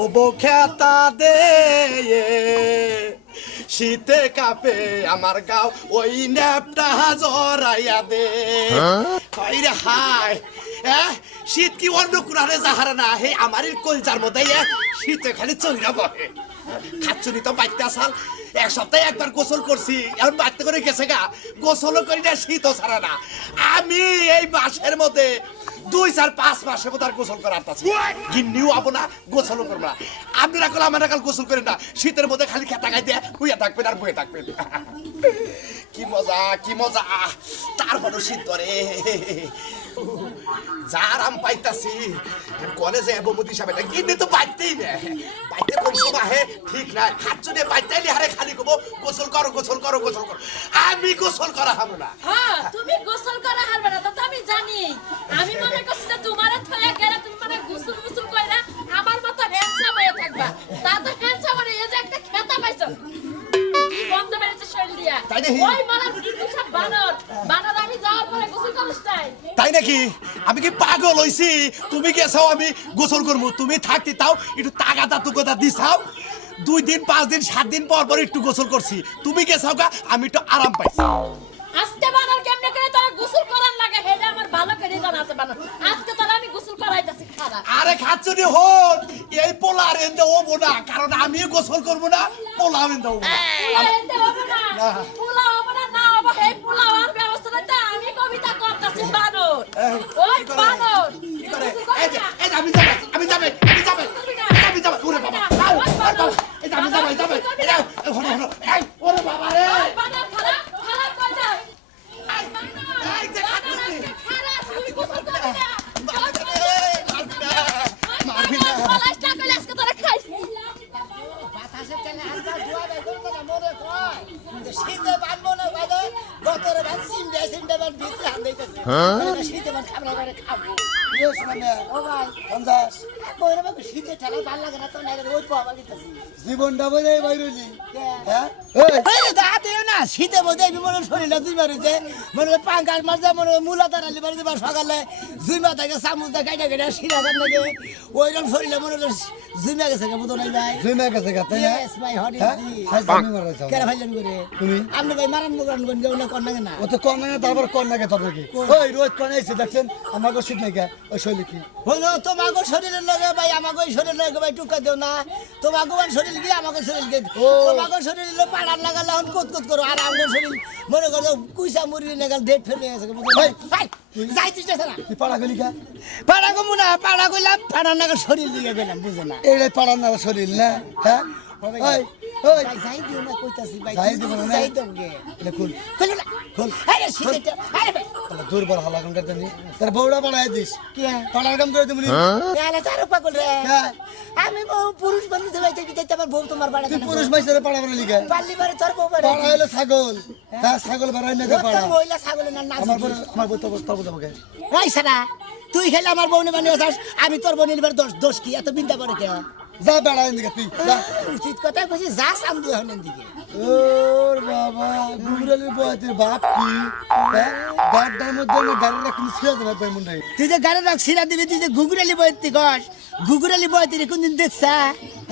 ও বউ খেতা দে শীতে কাপে আমার গাও ওই ন্যাপটা জরাইয়া দে কইরে হায় শীত কি অন্য কুরারে যাহারে না হে আমারই কলজার মধ্যে শীতে খালি চইরা বহে খাচ্ছুনি তো বাইতে আসাল এক সপ্তাহে একবার গোসল করছি এখন বাড়তে করে গেছে গা গোসলও করি না শীতও ছাড়া না আমি এই মাসের মধ্যে 2-4-5 মাসের মধ্যে আর গোসল করার আছে গিন্নিও আবো না গোসলও করবো না আপনারা কল আমরা কাল গোসল করেন না শীতের মধ্যে খালি খেতা খাই দিয়ে হুইয়া থাকবেন আর বয়ে থাকবেন কি মজা তারপরও শীত ধরে যা আরাম পাইতাছি কলেজে বমতি সাহেব গিন্নি তো বাইতেই না বাইতে কোন সময় হে ঠিক না হাত চুনে বাইতেইলি হারে খালি কব গোসল করো আমি গোসল করা হামু না হ্যাঁ তুমি গোসল করা হারবে না তো আমি জানি আমি মনে করছি যে তোমারে থয়া গেলে তুমি মানে গোসল কইরা আমার মত হ্যান্ডসাম হয়ে থাকবা তা তো হ্যান্ডসাম হয়ে এই যে একটা খেতা পাইছো বন্ধ মেরেছে শরীর দিয়া ওই মারা নির্দিষ্ট বানর আমি যাওয়ার পরে গোসল করিস তাই নাকি আমি কি পাগল হইছি তুমি গেছো আমি গোসল করবো তুমি থাকতে তাও একটু তাগাদা তুগদা দিছাও 2 দিন 5 দিন 7 দিন পর একটু গোসল করছি তুমি গেছাও গা আমি একটু আরাম পাইছি আজকে বানর কেমনে করে তোরা গোসল করার লাগে হেডা আমার ভালো করে জানা আছে বানর আজকে তোরা আমি গোসল করাইতাছি খারা আরে খাচ্ছনি হন এই পোলা রেন্দে ও বোনা কারণ আমি গোসল করব না পোলা রেন্দে ও রেন্দে হবে না পোলা হবে না হবে হে পোলা আর ব্যবস্থাটা আমি কবিতা করতেছি বানর ওই বানর কি করে এই যে আমি যাবে ওরে বাবা এই যে আমি যাবে এই ওরে বাবা রে বানর খারা কই যায় এই যে খাচ্ছনি খারা তুই গোসল করবি না মারবি না পলাশ না কইলে আজকে তোরা খাইছিস বাতাসে কেন আনটা ধোয়া দেয় করতে না মনে কয় শীতে বানবো না বাদে গতরে বান সিমডে বান ভিতরে হান দিতেছে শীতে বান খাবো ইয়েস মানে ও ভাই 50 কইরা বাবু শীতে ঠেলা ভাল লাগে না তো না ওই পাওয়া গেতেছি জীবনটা বলে বাইরলি হ্যাঁ এই দাঁতে না শীতে মধ্যে বিমল শরীরটা দুই বারিতে মনে পাঙ্কার মাঝে মনে মুলা তারালি বাড়িতে বা সকালে জুইমা থেকে সামুদা কাইটা কাইটা শিরা দান লাগে ওইরকম শরীরে মনে জুইমা গেছে কে বুঝো নাই ভাই জুইমা গেছে কে তাই ইয়েস ভাই হরি কেন ভাইজান করে তুমি আপনি ভাই মারান মুরান গন গেও না কোন না ও তো কোন না তারপর কোন না তোর নাকি ওই রোজ কোন আইছে দেখছেন আমাগো শীত নাই কে ওই শৈলী কি হলো তোমাগো শরীরের লগে ভাই আমাগো শরীরের লগে ভাই টুকা দেও না তোমাগো শরীর কি আমাগো শরীর কি তোমাগো শরীর লো পাড়ার লাগালে হন কুত করো আর আমগো শরীর মনে করো কুইসা মুড়ি লাগাল ডেট ফেলে গেছে ভাই ভাই যাইতিস না তুই পাড়া গলি কা পাড়া গো মুনা পাড়া গইলাম পাড়ার লাগা শরীর দিয়ে গেলাম বুঝে না এই পাড়ার না শরীর না হ্যাঁ ওই ওই যাই দিও না কইতাছি ভাই যাই দিব না যাই দমগে খুল খুল না খুল আরে শীতে আরে ভাই দুর্বল হালা কাম করতে নি তোর বউড়া বানাই দিস কি পাড়ার কাম করে দিমনি আরে তার পাগল রে আমি বউ পুরুষ মানুষ দেবাইতে দিতে আমার বউ তোমার বাড়া তুই পুরুষ মাইসের পাড়া বানাই লিগা পাল্লি বারে তোর বউ বাড়া পাড়া হলো ছাগল হ্যাঁ ছাগল বাড়াই না পাড়া তোর মহিলা ছাগল না না আমার বউ তো যাবে রাই সারা তুই খেলে আমার বউ নে বানিয়ে আছিস আমি তোর বউ নিবার দোষ কি এত বিন্দা করে কে যা বেড়া এদিকে তুই যা উচিত কথা কইছিস যা সামদু এখন এদিকে ওর বাবা গুগরালির বয়তের বাপ কি গাড়টার মধ্যে গাড়ি রাখুন ছিড়া দেবে পাই মুন্ডাই তুই যে গাড়ি রাখ ছিড়া দিবি তুই যে গুগরালি বয়তি কস গুগরালি বয়তির কোনদিন দেখছা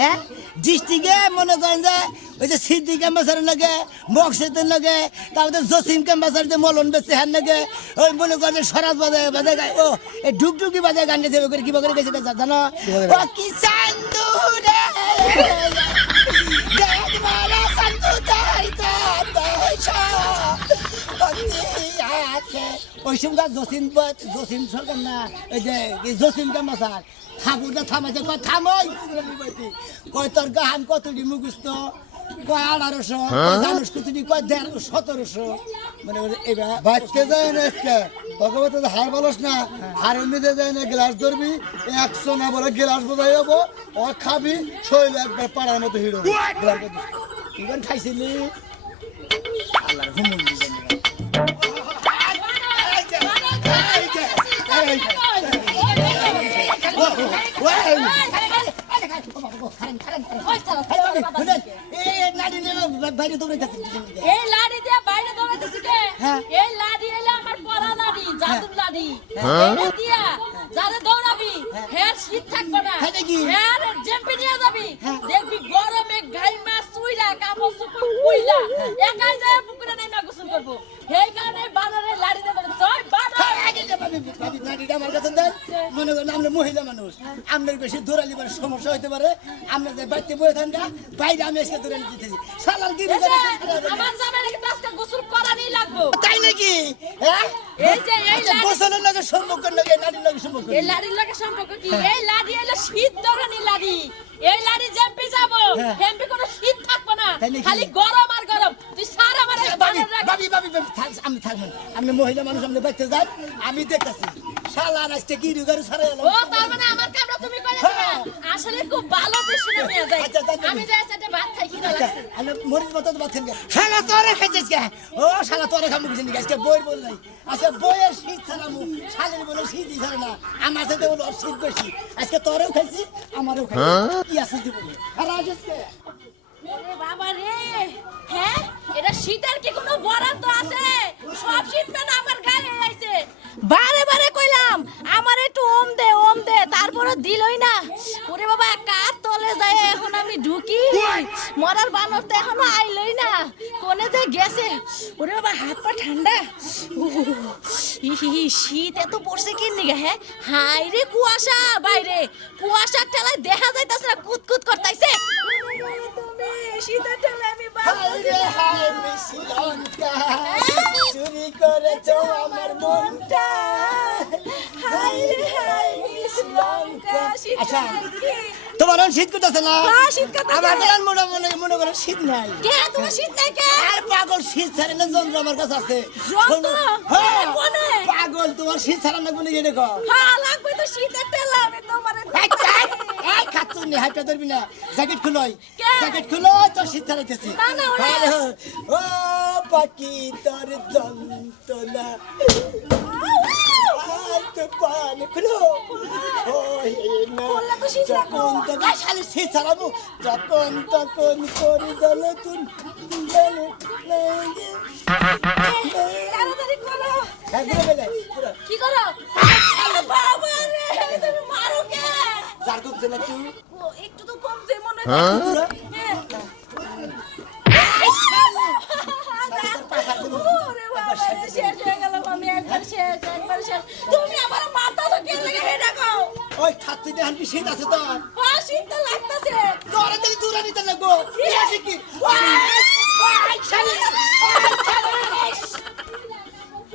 হ্যাঁ ডিস্ট্রিক্টে মনে করেন যে ওই যে সিদ্দিক অ্যাম্বাসাডার লাগে মকসেদের লাগে তারপরে জসিম ক্যাম্বাসার যে মলন বেচে হ্যান লাগে ওই মনে করেন সরাজ বাজে গায় ও এই ঢুকঢুকি বাজে গান গেছে করে কিবা করে গেছে জানো ও কি চান্দু রে দেখ মারা চান্দু তাই ওই সময় জসিম সরকার না ওই যে জসিম ক্যাম্বাসার ঠাকুরটা থামাইছে কয় থামই কয় তোর গাহান কতটি মুখস্থ কয় 1800 জানুস কতটি কয় 1700 মানে এবার বাচ্চা যায় না আজকে ভগবত হার বলস না হার এমনিতে যায় না গ্লাস ধরবি 100 না বলে গ্লাস বোঝাই হবো ও খাবি শৈল একবার পাড়ার মতো হিরো কি গান খাইছিলি আল্লাহর হুমুন দিবেন এই লাডি দিয়ে বাইরে দৌড়াইতেছি কে এই লাডি এলে আমার পরা লাডি জাদুর লাডি এই দিয়া যারে দৌড়াবি হের শীত থাকবে না হের চ্যাম্পিয়ন একাই যায় পুকুরে নেমে গোসল করব এই কারণে বানরের লাড়ি দেব জয় বানর আগে যে ভাবি নাড়িটা আমার কাছে দেন মনে করেন আমরা মহিলা মানুষ আপনার বেশি দৌড়ালি মানে সমস্যা হইতে পারে আমরা যে বাড়িতে বয়ে থাকেন বাইরে আমি আজকে দৌড়ালি দিতেছি শালার গিরি করে আমার জামাই নাকি আজকে গোসল করারই লাগবো তাই নাকি হ্যাঁ এই যে এই আচ্ছা, গোসলের লগে সম্পর্ক লাগে নারীর লগে সম্পর্ক এই লাড়ির লাগে সম্পর্ক কি এই লাড়ি হলো শীত ধরনি লাড়ি এই লাড়ি জেম্পি যাব হ্যাঁ। হেম্পি কোনো শীত থাকবে না তাই নাকি? খালি গরম আর গরম তুই সারা আমার বাবি আমি থাকবেন আপনি মহিলা মানুষ আপনি বাইতে যান আমি দেখতেছি শালার আজকে গিরি করে ছাড়া এলো ও তার মানে আমার কামরা তুমি কইলে আসলে খুব ভালো দৃশ্য নিয়ে যাই আচ্ছা, তাই আমি যাই সাথে ভাত খাই কি আচ্ছা লাগছে আমি মরিচ মতো বাচ্চেন কে শালা তোরে খাইছিস কে ও শালা তোরে খামু কিছু নি আজকে বই বল নাই আচ্ছা বইয়ের শীত ছাড়ামু শালের বলে শীতই ছাড়ে না আমার সাথে বলে ওর শীত বেশি আজকে তোরেও খাইছি আমারও খাইছি কি আছে জীবনে আর আজকে ওরে বাবা রে হ্যাঁ এটা শীতের কি কোনো বরাদ্দ আছে সব শীত পেন আমার গায়ে আইছে বারে বারে কইলাম আমার একটু ওম দে তারপরে দিলই না ওরে বাবা কার তলে যায় এখন আমি ঢুকি মরার বানর তো এখনো আইলই না কোনে যে গেছে ওরে বাবা হাত পা ঠান্ডা শীত এত পড়ছে কি নিগা হ্যাঁ হাই রে কুয়াশা বাইরে কুয়াশার ঠেলায় দেখা যাইতাছে না কুতকুত করতাইছে শীতের ঠেলায় আমি হায় রে হায় মিশিলঙ্কা চুরি করেছো আমার মনটা হায় রে হায় মিশিলঙ্কা আচ্ছা তোমার শীত করতেছে না হ্যাঁ, শীত করতেছে। আমার তো মনে করে শীত নাই কে তোমার শীত নাই কে আর পাগল শীত ছাড়ে না যন্ত্র আমার কাছে আছে যন্ত্র? হ্যাঁ, কোনে? পাগল তোমার শীত ছাড়া না কোনো ইয়ে দেখো হ্যাঁ লাগবে তো শীতের ঠেলা আমি তোমারে এই খাতুন নি হাইটা ধরবি না জ্যাকেট খুলই কে? জ্যাকেট খুলো তো শীত ছাড়াইতেছি না, না, ওরা- ও পাখি তোর যন্ত্রণা আর তো পানি খুলো ওই না খুললে তো শীত লাগবে। যখন তো গায়ে শালি শীত ছাড়াবো যখন তখন করি দলে তুন তাড়াতাড়ি করো হ্যাঁ ঘুরে গেলে কি করো বাবা রে তুমি মারো কে যার করতে না তুই ও একটু তো কম যে মনে ঘুরে ওরে বাবা রে, শেষ হয়ে গেলাম আমি একবার শেষ তুমি আমার মাথা তো কে লাগে হে দেখো ওই খাতুন নি হালকি শীত আছে তো হ্যাঁ শীত তো লাগতেছে তোরা যদি দূরে নিতে লাগবো কি আছে কি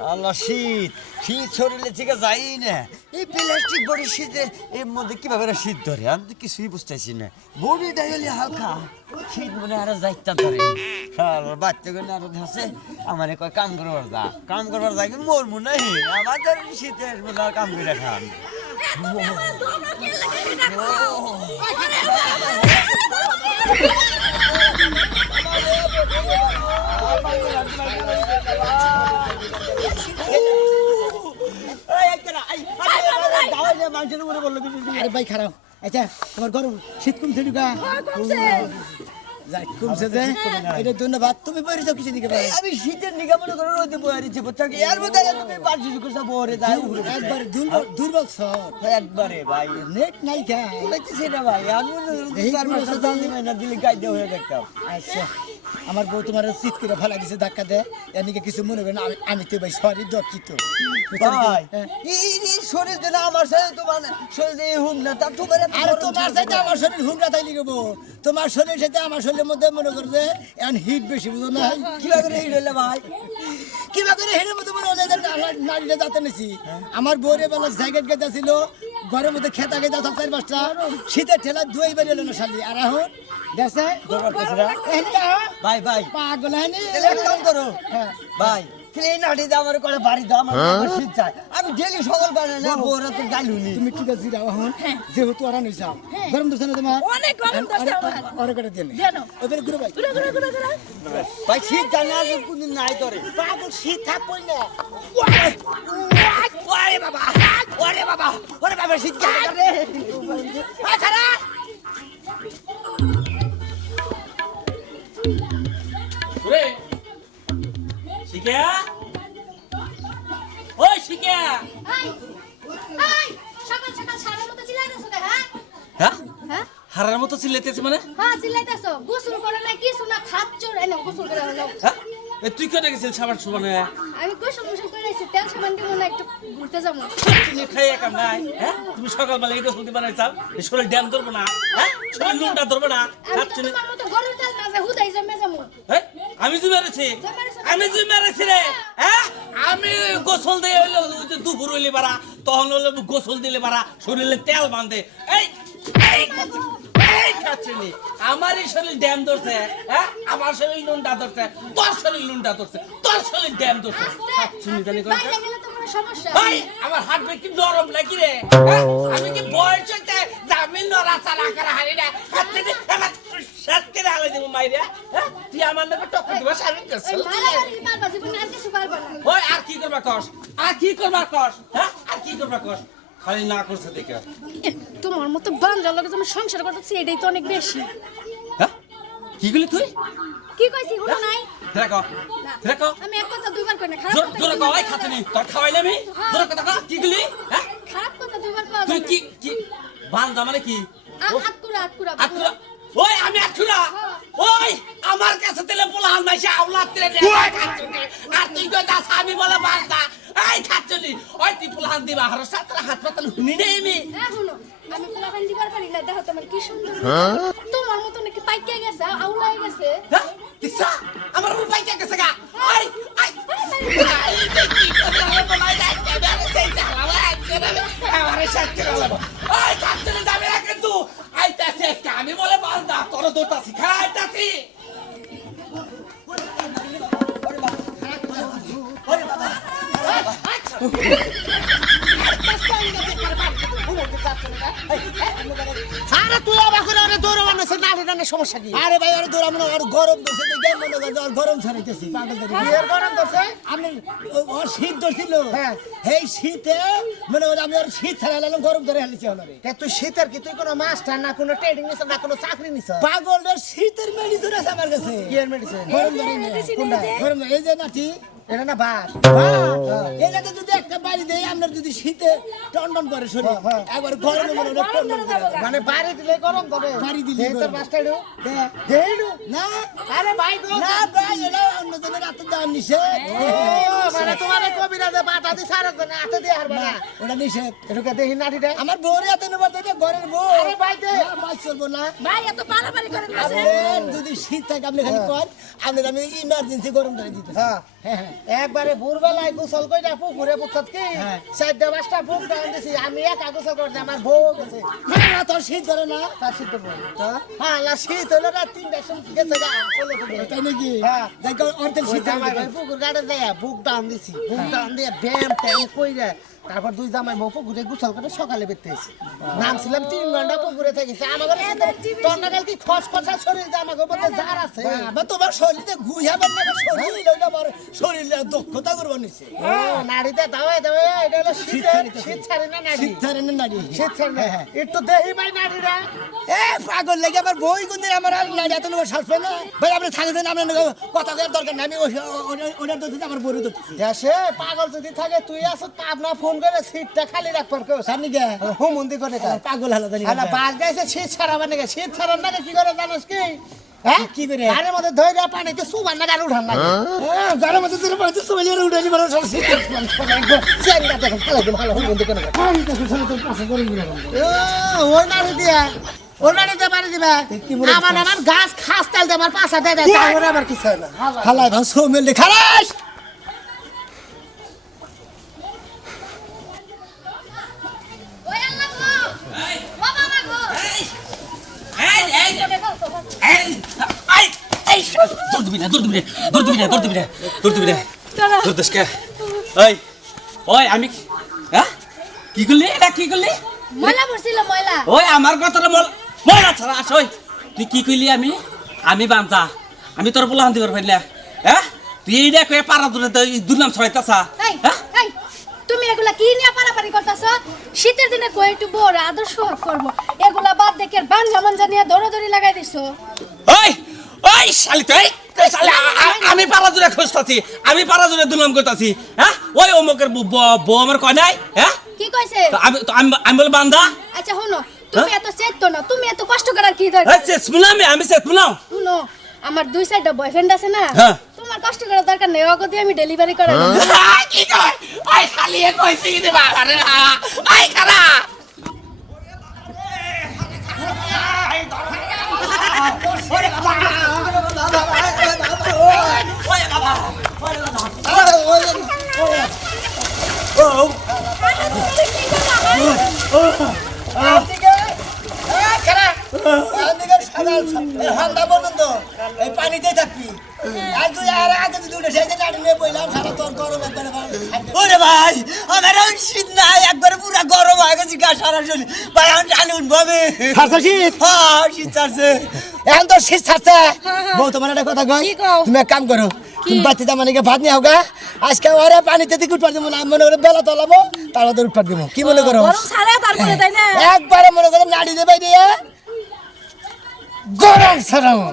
আল্লাহ শীত শীত শরীরে থেকে যাই না এই প্লাস্টিক বডি শীতের এর মধ্যে কিভাবে এরা শীত ধরে আমি তো কিছুই বুঝতেছি না বডিটা গেলে হালকা শীত মনে আরো যাইতা ধরে বাচ্চা গুলো আরো ধসে আমার কয় কাম করবার যাই মরমু নাই আমাদের শীতের মনে হয় কাম করে খান তুমি আমার দমরা কে লাগে হে দেখো ওরে আরে ভাই খারাপ আচ্ছা তোমার গরম শীত কমছে ঢুকা কমছে যাই কমছে যে এটা ধন্যবাদ তুমি বইরেছো কিছু দিকে ভাই আমি শীতের নিগা মনে করো রোদে বয়ারি যে বাচ্চা এর মধ্যে তুমি বাড়ছি করছ বরে যাই একবার দুর্বল সব একবারে ভাই নেট নাই কা বলতেছি না ভাই আমি এই 4 মাস পুরো জানি না দিলে গাইতে হয়ে দেখতাম আচ্ছা আমার বউ তোমার চিৎ করে ফেলা দিছে ধাক্কা দে এদিকে কিছু মনে হবে না আমি তো ভাই সরি দুঃখিত ভাই হ্যাঁ। এই শরীর যেন আমার সাথে তোমার শরীরে হুম না তা তোমার আরে তোমার সাথে আমার শরীর হুমরা তাই লিখবো তোমার শরীরের সাথে আমার শরীরের মধ্যে মনে করো যে এখন হিট বেশি বুঝো না কিভাবে করে হইলে ভাই কিবা করে হেডের মধ্যে মনে হলো যে নারীরা যাতে নিছি আমার বউরে বেলা জ্যাকেট গেতা ছিল ঘরের মধ্যে খেতা গেতা সব 4-5টা শীতের ঠেলা দুই বেরিয়ে এলো না শালি আর এখন দেখছে ভাই ভাই পাগল হয়নি তাহলে এক কাম করো হ্যাঁ। ভাই তাহলে এই নাটি দিয়ে আমার করে বাড়ি দাও আমার শীত চাই আমি ডেলি সকাল বানাই না বউরা তো গাল হুনি তুমি ঠিক আছে যাও এখন যেহেতু ওরা নিয়ে যাও গরম ধরছে না তোমার অনেক গরম ধরছে আমার। ওরা করে দেন দেন। এবারে ঘুরে ভাই ঘুরে ভাই শীত জানা আছে কোনদিন নাই তোরে পাগল শীত থাকবই না ওরে বাবা ওরে বাবা শীত গেল রে খারাপ ওরে শিখা ওই শিখা এই সকাল সকাল সারের মতো চিল্লাইতেছো কে হ্যাঁ হ্যাঁ হ্যাঁ হারা হারার মতো চিল্লাইতেছে মানে হ্যাঁ চিল্লাইতেছো গোসল করে না কিছু না খাচ্ছ এই না গোসল করে হলো হ্যাঁ এ তুই কেটে গেছিস সাবান সুবানে আমি গোসল গোসল করে এসে তেল সাবান দিব না একটু ঘুরতে যাবো তুমি খাই একা নাই হ্যাঁ তুমি সকালবেলা এই গোসল দিবা না চাও এই শরীর ড্যাম ধরবো না হ্যাঁ শরীর নুনটা ধরবো না আমি তো খাচ্ছি না তোমার মতো গরুর তেল না যে হুদাই জমে যাবো হ্যাঁ আমি জুই মেরেছি রে হ্যাঁ আমি গোসল দিয়ে হইলো দুপুর হইলে পারা তখন হলো গোসল দিলে পারা শরীরে তেল বাঁধে এই খাচ্ছিনি আমারই শরীর ড্যাম ধরছে হ্যাঁ আমার শরীর নুনটা ধরছে তোর শরীর নুনটা ধরছে তোর শরীর ড্যাম ধরছে খাচ্ছিনি জানি কোন বাইরে গেলে তো কোনো সমস্যা ভাই আমার হাত কি নরম লাগি রে হ্যাঁ? আমি কি বয়স হইতে জামিন নড়াচড়া করা হারি না খাচ্ছিনি আমার শেষ করে হালাই দেবো মাইরে হ্যাঁ তুই আমার নামে টক্কর দিবা আমি গোসল দিয়ে মারামারি মারবা জীবনে আর কিছু পারবা না ওই আর কি করবা কস হ্যাঁ আর কি করবা কস খালি না করছে দেখে তোমার মতো বাঞ্জার লগে আমি সংসার করতেছি এটাই তো অনেক বেশি হ্যাঁ কি করলি তুই কি কইছি হুনো নাই দেখো আমি এক কথা দুইবার কই না খারাপ জোর কথা জোরে কিন্তু কই খাচ্ছিনি তোর খাওয়াইলে আমি জোরে কথা কও কি করলি হ্যাঁ খারাপ কথা দুইবার কওয়া তুই যাবে কি বান্দা মানে কি আটকুরা আকুরা ওই আমি আকুরা ওই আমার কাছে তেলে পোলাহান মাইছে আওলাদ তেলে দে আর তুই কই দাস আমি বলে বান্দা এই খাচ্ছনি ওই তুই পোলাহান দিবা হার সাথে হাত পাতাল হুনি নেই আমি হ্যাঁ হুনো আমি পোলাপান দিবার পারি না দেখো তোমার কি সুন্দর তোমার মতো নাকি পাইকে গেছে আউলাই গেছে হ্যাঁ কিসা আমার উপর পাইকা গেছে গা ওই আই আমি বলে বান্দা তোর দৌড়তাছি খাইতাছি আরে তুই অবাক করে আরে দৌড়াবার না নাড়ি টানে সমস্যা কি আরে ভাই আরে দৌড়াবো না আর গরম ধরছে দেখে মনে করে আর গরম ছাড়াইতেছি পাগল ধরে বিয়ের গরম ধরছে আপনি ওর শীত ধরছিল হ্যাঁ এই শীতে মনে করে আমি আর শীত ছাড়াইলাম গরম ধরে হেলেছি ওনারে তুই শীতের কি তুই কোনো মাস্টার না কোনো ট্রেনিং নিছ না কোনো চাকরি নিছ পাগলের শীতের মেডিসিন আছে আমার কাছে কি এর মেডিসিন গরম ধরে কোনটা গরম এই যে নাটি এটা না বাস এটাতে যদি একটা বাড়ি দেয় আপনার যদি শীতে টনটন করে শরীর একবার গরমে মনে হয় টনটন করে মানে বাড়ি দিলে গরম করে বাড়ি দিলে তোর বাসটা দেও না আরে ভাই গো না ভাই এটা অন্য জনের হাতে দাম নিষেধ মানে তোমার কবিরাজে বাটা দি সারা করে হাতে দিয়ে হারবা না ওটা নিষেধ এটাকে দেখি নাটিটা আমার বউরে হাতে নেবা তো ঘরের বউ আরে ভাই দে মাছ চলবো না ভাই এত পারাপারি করেন না আরে যদি শীত থাকে আপনি খালি কোন আমি ইমার্জেন্সি গরম ধরে দিতে হ্যাঁ একবারে ভোরবেলায় গোসল কইরা পুকুরে পুছত কি চারটা পাঁচটা ফুক ডাউন দিছি আমি একা গোসল করতে আমার বউ গেছে না তোর শীত ধরে না তার শীত ধরে হ্যাঁ না শীত হলো না তিনটা সময় গেছে গা তাই নাকি হ্যাঁ দেখো অর্ধেক শীত আমার পুকুর গাড়ে যায় বুক ডাউন দিছি বুক ডাউন দিয়ে ব্যায়াম ট্যাম কইরা তারপর দুই জামাই বউ পুকুরে গোসল করে সকালে বেরতে এসে নামছিলাম 3 ঘন্টা পুকুরে থেকেছি আমাদের তন্নাকাল কি খসখসা শরীর আমাকে মধ্যে জার আছে তোমার শরীরে ঘুষাবেন না শরীর লইলা আমার শরীরে দক্ষতা করব নিছে ও নাড়িতে দাওয়াই দাওয়াই এটা হলো শীত ছাড়ে না নাড়ি শীত ছাড়ে না একটু দেহি ভাই নাড়িরা এ পাগল লাগে আমার বই গুন্দির আমার আর নাড়ি এত লোক শাসবে না ভাই আপনি থাকেন আমরা কথা করার দরকার নাই আমি ওনার দোষে আমার বড় দোষ দেশে পাগল যদি থাকে তুই আসো পাবনা ফোন করে সিটটা খালি রাখবার কেউ সামনে গে হুমন্দি করে পাগল হলো জানি আলা বাস গাইছে শীত ছাড়াবার নাকি শীত ছাড়ার নাকি কি করে জানোস কি হ্যাঁ কি করে গাড়ির মধ্যে ধইরা পানিতে সুবান না গাড়ি উঠান লাগে হ্যাঁ গাড়ির মধ্যে ধরে পানিতে সুবাইলে উঠালি বড় সব শীত চেঙ্গা দেখো খেলা ভালো হুমন্দি করে পানি দেখো চলো তো পাশে গরম করে ও ওই নাড়ি দিয়া ওনারে দে পানি দিবা আমার গাছ খাস তেল দে আমার পাশা দে তাহলে আবার কিছু হয় না হালাই ভাও সোমেল দে খালাস ওই আল্লাহ গো ও বাবা গো আমি হ্যাঁ কি করলি এটা কি করলি ময়লা পড়ছিল ময়লা ওই আমার কথাটা ময়লা ছাড়া আস ওই তুই কি কইলি আমি বাঞ্চা আমি তোর বলা দিবার পাইলা হ্যাঁ তুই এই দেখ পারা দূরে দুর্নাম ছড়াইতাছা হ্যাঁ তুমি এগুলা কি নিয়ে পারাপারি করতেছো শীতের দিনে কই একটু বড় আদর্শ করব এগুলা বাদ দেখে বাঞ্জা মাঞ্জা নিয়ে দৌড়াদৌড়ি লাগাই দিছো ওই ওই শালি তুই আমি পারা দূরে খুঁজতাছি আমি পারা দূরে দুর্নাম করতাছি হ্যাঁ ওই অমুকের বউ আমার কয় নাই হ্যাঁ কি কইছে আমি বলে বান্দা আচ্ছা শোনো তুমি এত চেত না, তুমি এত কষ্ট করার কি দরকার? আচ্ছা শুনলাম আমি সে শুনলাম শুনো, আমার 2-4টা বয়ফ্রেন্ড আছে না, হ্যাঁ। তোমার কষ্ট করার দরকার নেই, ওকে দিয়ে আমি ডেলিভারি করাই দেব। কি কয় ওই খালি এ কইছি কি দিবা আরে আই খারা ঠান্ডা পর্যন্ত এই পানিতেই থাকবি আর তুই আর আগে যদি উঠে সেই যে নাড়ি নিয়ে বইলাম সারা তোর গরম একবারে ওরে ভাই আমার আর শীত নাই একবারে পুরা গরম হয়ে গেছে গা সারা শরীর ভাই আমি জানি উঠবো আমি ছাড়ছে শীত হ্যাঁ শীত ছাড়ছে এখন তো শীত ছাড়ছে বউ তোমার একটা কথা কই কি কও? তুমি এক কাম করো তুমি বাচ্চাটা মানে ভাত নিয়ে হোগা আজকে ওরে পানিতে দিকে উঠবার দেবো না মনে করে বেলা তলাবো তারপর উঠবার দেবো কি মনে করো গরম ছাড়ে তারপরে তাই না? একবারে মনে করো নাড়ি দেবে দিয়ে গরম ছাড়াবো